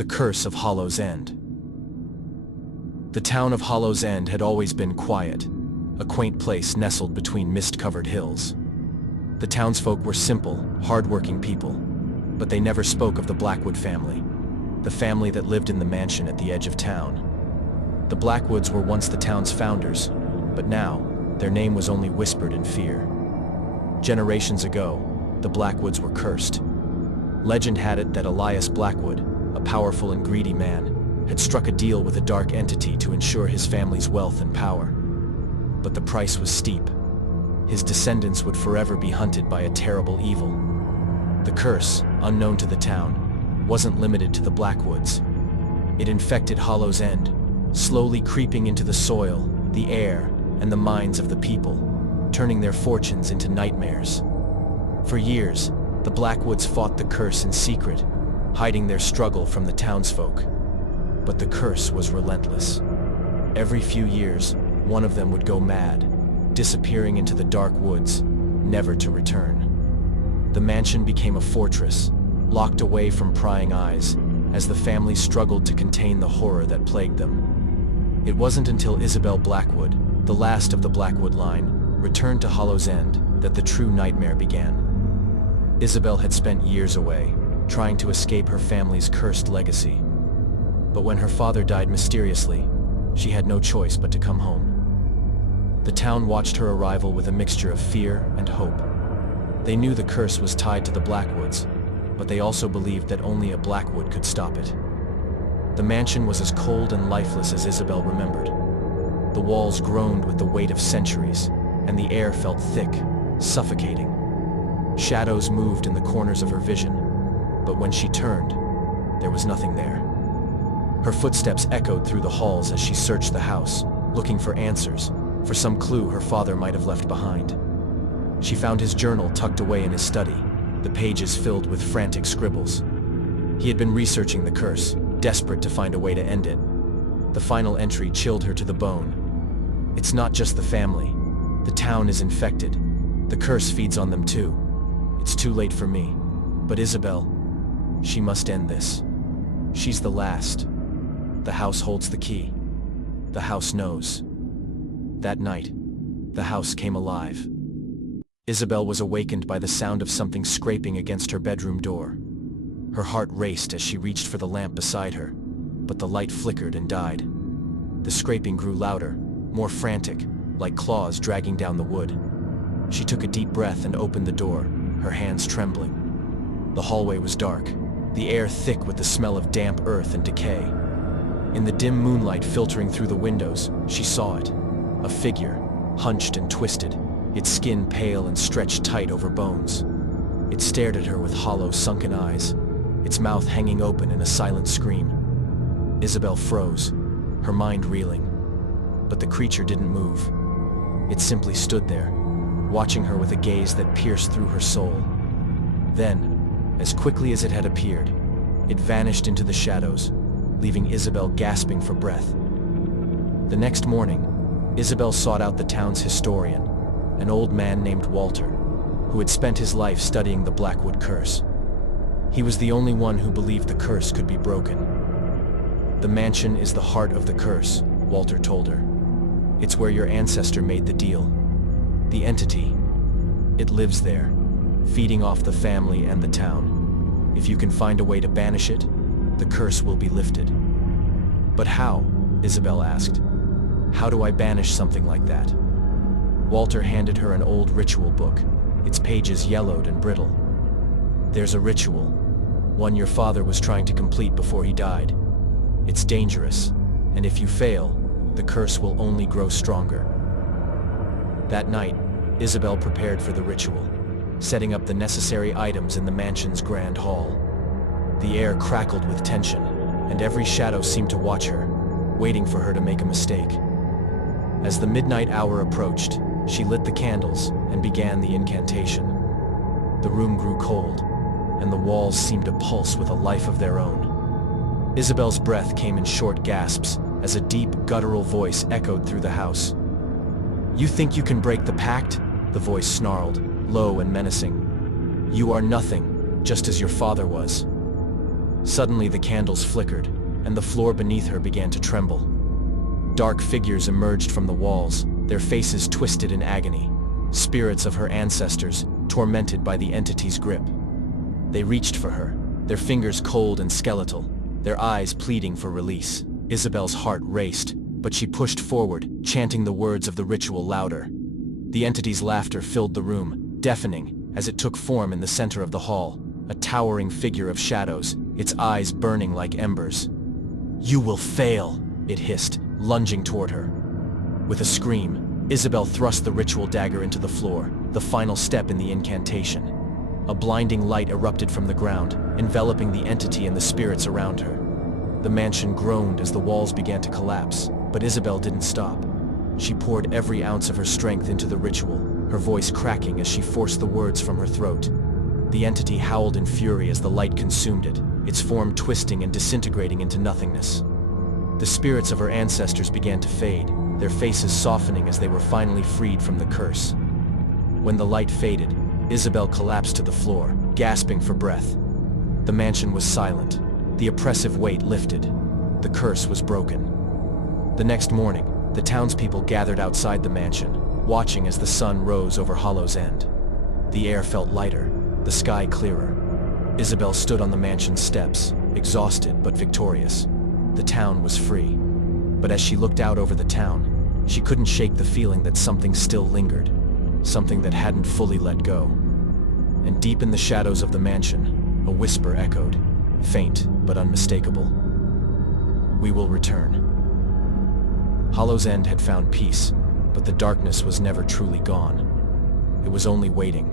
The Curse of Hollow's End. The town of Hollow's End had always been quiet, a quaint place nestled between mist-covered hills. The townsfolk were simple, hard-working people, but they never spoke of the Blackwood family, the family that lived in the mansion at the edge of town. The Blackwoods were once the town's founders, but now, their name was only whispered in fear. Generations ago, the Blackwoods were cursed. Legend had it that Elias Blackwood, a powerful and greedy man, had struck a deal with a dark entity to ensure his family's wealth and power. But the price was steep. His descendants would forever be hunted by a terrible evil. The curse, unknown to the town, wasn't limited to the Blackwoods. It infected Hollow's End, slowly creeping into the soil, the air, and the minds of the people, turning their fortunes into nightmares. For years, the Blackwoods fought the curse in secret, hiding their struggle from the townsfolk. But the curse was relentless. Every few years, one of them would go mad, disappearing into the dark woods, never to return. The mansion became a fortress, locked away from prying eyes, as the family struggled to contain the horror that plagued them. It wasn't until Isabel Blackwood, the last of the Blackwood line, returned to Hollow's End that the true nightmare began. Isabel had spent years away, trying to escape her family's cursed legacy. But when her father died mysteriously, she had no choice but to come home. The town watched her arrival with a mixture of fear and hope. They knew the curse was tied to the Blackwoods, but they also believed that only a Blackwood could stop it. The mansion was as cold and lifeless as Isabel remembered. The walls groaned with the weight of centuries, and the air felt thick, suffocating. Shadows moved in the corners of her vision, but when she turned, there was nothing there. Her footsteps echoed through the halls as she searched the house, looking for answers, for some clue her father might have left behind. She found his journal tucked away in his study, the pages filled with frantic scribbles. He had been researching the curse, desperate to find a way to end it. The final entry chilled her to the bone. It's not just the family. The town is infected. The curse feeds on them too. It's too late for me. But Isabel, she must end this. She's the last. The house holds the key. The house knows. That night, the house came alive. Isabel was awakened by the sound of something scraping against her bedroom door. Her heart raced as she reached for the lamp beside her, but the light flickered and died. The scraping grew louder, more frantic, like claws dragging down the wood. She took a deep breath and opened the door, her hands trembling. The hallway was dark, the air thick with the smell of damp earth and decay. In the dim moonlight filtering through the windows, she saw it. A figure, hunched and twisted, its skin pale and stretched tight over bones. It stared at her with hollow, sunken eyes, its mouth hanging open in a silent scream. Isabel froze, her mind reeling. But the creature didn't move. It simply stood there, watching her with a gaze that pierced through her soul. Then, as quickly as it had appeared, it vanished into the shadows, leaving Isabel gasping for breath. The next morning, Isabel sought out the town's historian, an old man named Walter, who had spent his life studying the Blackwood curse. He was the only one who believed the curse could be broken. The mansion is the heart of the curse, Walter told her. It's where your ancestor made the deal. The entity, it lives there, feeding off the family and the town. If you can find a way to banish it, the curse will be lifted. But how? Isabel asked. How do I banish something like that? Walter handed her an old ritual book, its pages yellowed and brittle. There's a ritual, one your father was trying to complete before he died. It's dangerous, and if you fail, the curse will only grow stronger. That night, Isabel prepared for the ritual, setting up the necessary items in the mansion's grand hall. The air crackled with tension, and every shadow seemed to watch her, waiting for her to make a mistake. As the midnight hour approached, she lit the candles and began the incantation. The room grew cold, and the walls seemed to pulse with a life of their own. Isabel's breath came in short gasps as a deep, guttural voice echoed through the house. You think you can break the pact? The voice snarled, low and menacing. You are nothing, just as your father was. Suddenly the candles flickered, and the floor beneath her began to tremble. Dark figures emerged from the walls, their faces twisted in agony, spirits of her ancestors, tormented by the entity's grip. They reached for her, their fingers cold and skeletal, their eyes pleading for release. Isabel's heart raced, but she pushed forward, chanting the words of the ritual louder. The entity's laughter filled the room, deafening, as it took form in the center of the hall, a towering figure of shadows, its eyes burning like embers. "You will fail," it hissed, lunging toward her. With a scream, Isabel thrust the ritual dagger into the floor, the final step in the incantation. A blinding light erupted from the ground, enveloping the entity and the spirits around her. The mansion groaned as the walls began to collapse, but Isabel didn't stop. She poured every ounce of her strength into the ritual, her voice cracking as she forced the words from her throat. The entity howled in fury as the light consumed it, its form twisting and disintegrating into nothingness. The spirits of her ancestors began to fade, their faces softening as they were finally freed from the curse. When the light faded, Isabel collapsed to the floor, gasping for breath. The mansion was silent. The oppressive weight lifted. The curse was broken. The next morning, the townspeople gathered outside the mansion, watching as the sun rose over Hollow's End. The air felt lighter, the sky clearer. Isabel stood on the mansion's steps, exhausted but victorious. The town was free. But as she looked out over the town, she couldn't shake the feeling that something still lingered, something that hadn't fully let go. And deep in the shadows of the mansion, a whisper echoed, faint but unmistakable. "We will return." Hollow's End had found peace, but the darkness was never truly gone. It was only waiting,